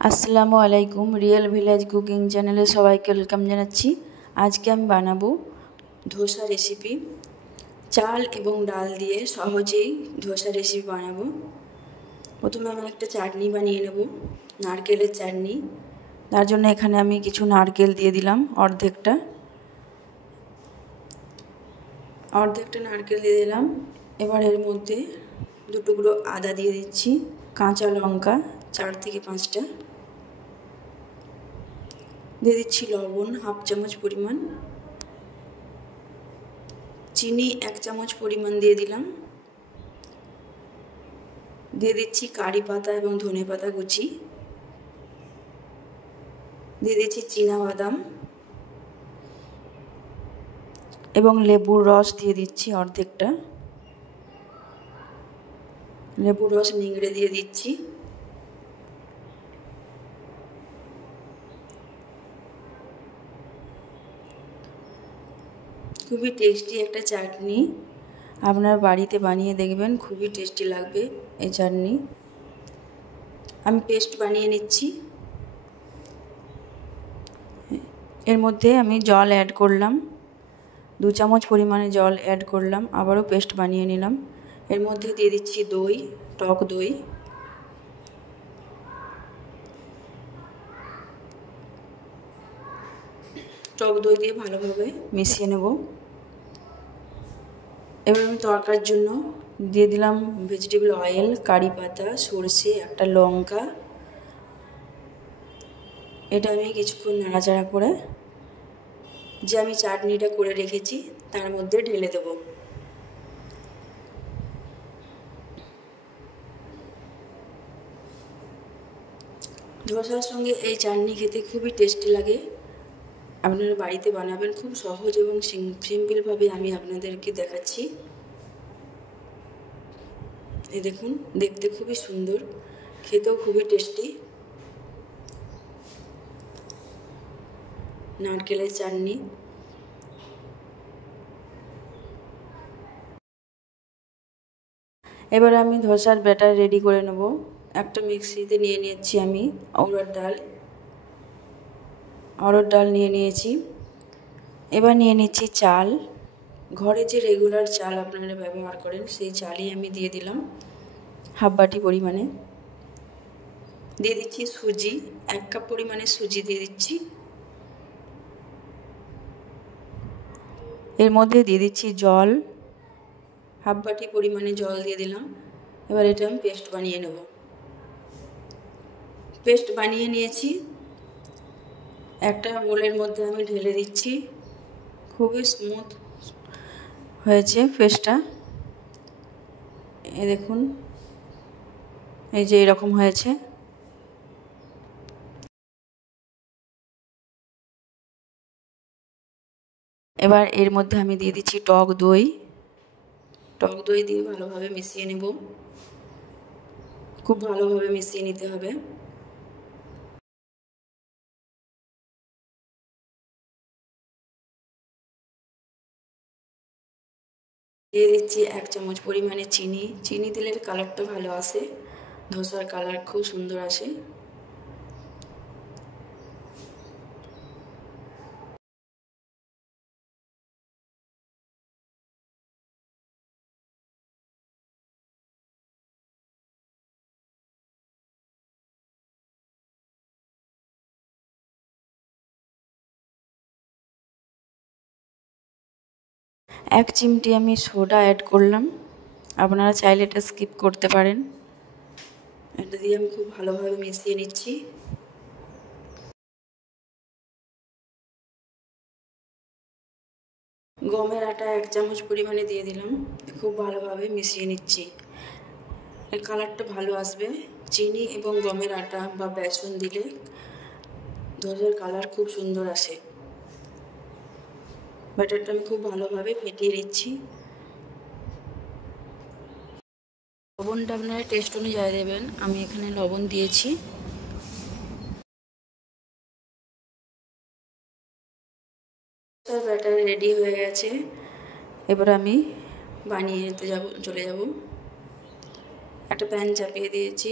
আসসালামু আলাইকুম, real village cooking চ্যানেলে সবাইকে ওয়েলকাম জানাচ্ছি। আজকে আমি বানাবো ধোসা রেসিপি। চাল এবং ডাল দিয়ে সহজেই ধোসা রেসিপি বানাবো। প্রথমে আমি একটা চাটনি বানিয়ে নেব, নারকেলের চাটনি। তার জন্য এখানে আমি কিছু নারকেল দিয়ে দিলাম, অর্ধেকটা নারকেল দিয়ে দিলাম। এবার এর মধ্যে 2 টুকরো আদা দিয়ে দিচ্ছি, কাঁচা লঙ্কা 4 থেকে 5টা দিয়ে দিচ্ছি, লবণ 1/2 চামচ পরিমাণ, চিনি 1 চামচ পরিমাণ দিয়ে দিলাম, দিয়ে দিচ্ছি কারি পাতা এবং ধনে পাতা কুচি, দিয়ে দিচ্ছি চীনাবাদাম এবং লেবুর রস দিয়ে দিচ্ছি অর্ধেকটা, লেবুর রস নিংড়ে দিয়ে দিচ্ছি। খুবই টেস্টি একটা চাটনি, আপনার বাড়িতে বানিয়ে দেখবেন, খুবই টেস্টি লাগবে এই চাটনি। আমি পেস্ট বানিয়ে নিচ্ছি। এর মধ্যে আমি জল অ্যাড করলাম, 2 চামচ পরিমাণে জল অ্যাড করলাম, আবারও পেস্ট বানিয়ে নিলাম। এর মধ্যে দিয়ে দিচ্ছি দই, টক দই, দিয়ে ভালোভাবে মিশিয়ে নেব। এবার আমি তরকার জন্য দিয়ে দিলাম ভেজিটেবল অয়েল, কারি পাতা, সরষে, একটা লঙ্কা। এটা আমি কিছুক্ষণ নাড়াচাড়া করে যে আমি চাটনিটা করে রেখেছি তার মধ্যে ঢেলে দেব। ধোসার সঙ্গে এই চাটনি খেতে খুবই টেস্টি লাগে। আপনারা বাড়িতে বানাবেন, খুব সহজ এবং সিম্পলভাবে আমি আপনাদেরকে দেখাচ্ছি। এই দেখুন, দেখতে খুবই সুন্দর, খেতেও খুবই টেস্টি নারকেলের চাটনি। এবার আমি ধোসার ব্যাটার রেডি করে নেব। একটা মিক্সিতে নিয়ে নিয়েছি আমি অড়হর ডাল নিয়ে নিয়েছি। এবার নিয়ে নিচ্ছি চাল, ঘরে যে রেগুলার চাল আপনারা ব্যবহার করেন সেই চালই আমি দিয়ে দিলাম 1/2 বাটি পরিমাণে। দিয়ে দিচ্ছি সুজি, 1 কাপ পরিমাণে সুজি দিয়ে দিচ্ছি। এর মধ্যে দিয়ে দিচ্ছি জল, 1/2 বাটি পরিমাণে জল দিয়ে দিলাম। এবার এটা আমি পেস্ট বানিয়ে নেব। পেস্ট বানিয়ে নিয়েছি, একটা বোলের মধ্যে আমি ঢেলে দিচ্ছি। খুবই স্মুথ হয়েছে পেস্টটা, এই দেখুন, এই যে এরকম হয়েছে। এবার এর মধ্যে আমি দিয়ে দিচ্ছি টক দই দিয়ে ভালোভাবে মিশিয়ে নেব, খুব ভালোভাবে মিশিয়ে নিতে হবে। দিয়ে দিচ্ছি 1 চামচ পরিমাণে চিনি দিলে কালারটা ভালো আসে, ধোসার কালার খুব সুন্দর আসে। এক চিমটি আমি সোডা অ্যাড করলাম, আপনারা চাইলে এটা স্কিপ করতে পারেন। এটা দিয়ে আমি খুব ভালোভাবে মিশিয়ে নিচ্ছি। গমের আটা 1 চামচ পরিমাণে দিয়ে দিলাম, খুব ভালোভাবে মিশিয়ে নিচ্ছি। এর কালারটা ভালো আসবে। চিনি এবং গমের আটা বা বেসন দিলে ধোসার কালার খুব সুন্দর আসে। ব্যাটারটা আমি খুব ভালোভাবে ফেটিয়ে নিচ্ছি। লবণটা আপনারা টেস্ট অনুযায়ী দেবেন, আমি এখানে লবণ দিয়েছি। ব্যাটার রেডি হয়ে গেছে। এবার আমি বানিয়ে চলে যাব। একটা প্যান চাপিয়ে দিয়েছি,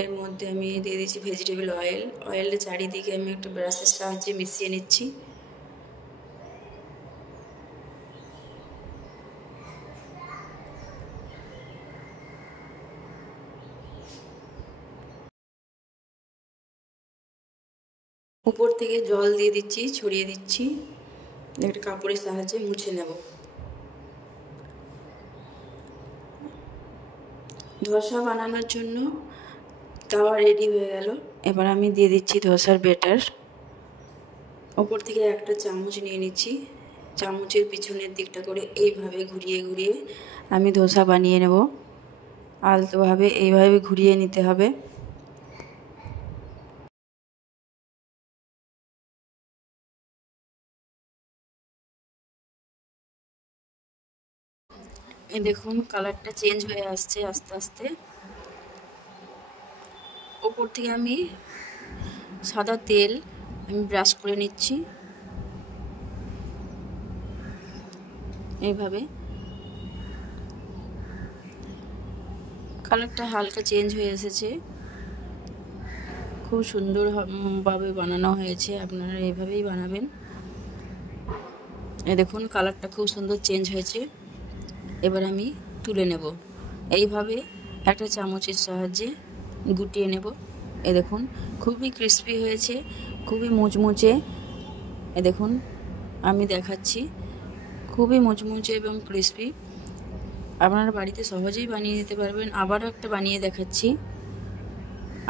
এর মধ্যে আমি দিয়ে দিচ্ছি ভেজিটেবল অয়েল। অয়েলের চারিদিকে আমি একটা ব্রাশের সাহায্যে মিশিয়ে নিচ্ছি। উপর থেকে জল দিয়ে দিচ্ছি, ছড়িয়ে দিচ্ছি, একটা কাপড়ের সাহায্যে মুছে নেব। ধোসা বানানোর জন্য তাওয়া রেডি হয়ে গেল। এবার আমি দিয়ে দিচ্ছি ধোসার ব্যাটার। ওপর থেকে একটা চামচ নিয়ে নিচ্ছি, চামচের পিছনের দিকটা করে এইভাবে ঘুরিয়ে ঘুরিয়ে আমি ধোসা বানিয়ে নেব। আলতোভাবে এইভাবে ঘুরিয়ে নিতে হবে। এই দেখুন কালারটা চেঞ্জ হয়ে আসছে আস্তে আস্তে। ওপর থেকে আমি সাদা তেল আমি ব্রাশ করে নিচ্ছি এইভাবে। কালারটা হালকা চেঞ্জ হয়ে এসেছে, খুব সুন্দরভাবে বানানো হয়েছে। আপনারা এইভাবেই বানাবেন। এই দেখুন কালারটা খুব সুন্দর চেঞ্জ হয়েছে। এবার আমি তুলে নেব। এইভাবে একটা চামচের সাহায্যে গুটিয়ে নেব। এই দেখুন খুবই ক্রিস্পি হয়েছে, খুবই মুচমুচে। এই দেখুন আমি দেখাচ্ছি, খুবই মুচমুচে এবং ক্রিস্পি। আপনারা বাড়িতে সহজেই বানিয়ে নিতে পারবেন। আবারও একটা বানিয়ে দেখাচ্ছি।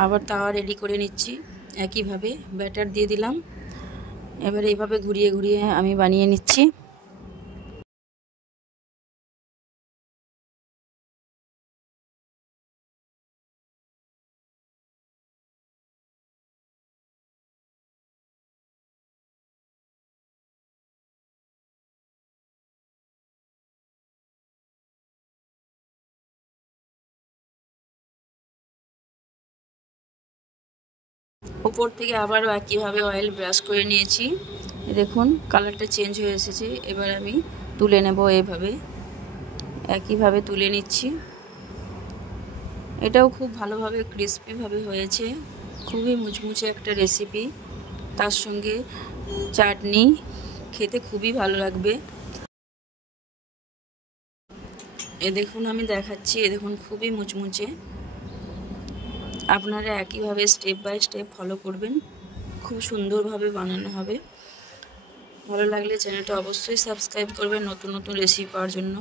আবার তাওয়া রেডি করে নিচ্ছি। একইভাবে ব্যাটার দিয়ে দিলাম। এবার এইভাবে ঘুরিয়ে ঘুরিয়ে আমি বানিয়ে নিচ্ছি। উপর থেকে আবারও একইভাবে অয়েল ব্রাশ করে নিয়েছি। দেখুন কালারটা চেঞ্জ হয়ে এসেছে। এবার আমি তুলে নেব। এইভাবে একইভাবে তুলে নিচ্ছি। এটাও খুব ভালোভাবে ক্রিস্পিভাবে হয়েছে, খুবই মুচমুচে একটা রেসিপি। তার সঙ্গে চাটনি খেতে খুবই ভালো লাগবে। এ দেখুন আমি দেখাচ্ছি। এ দেখুন খুবই মুচমুচে। আপনারা একইভাবে স্টেপ বাই স্টেপ ফলো করবেন, খুব সুন্দরভাবে বানানো হবে। ভালো লাগলে চ্যানেলটা অবশ্যই সাবস্ক্রাইব করবেন নতুন নতুন রেসিপি পাওয়ার জন্য।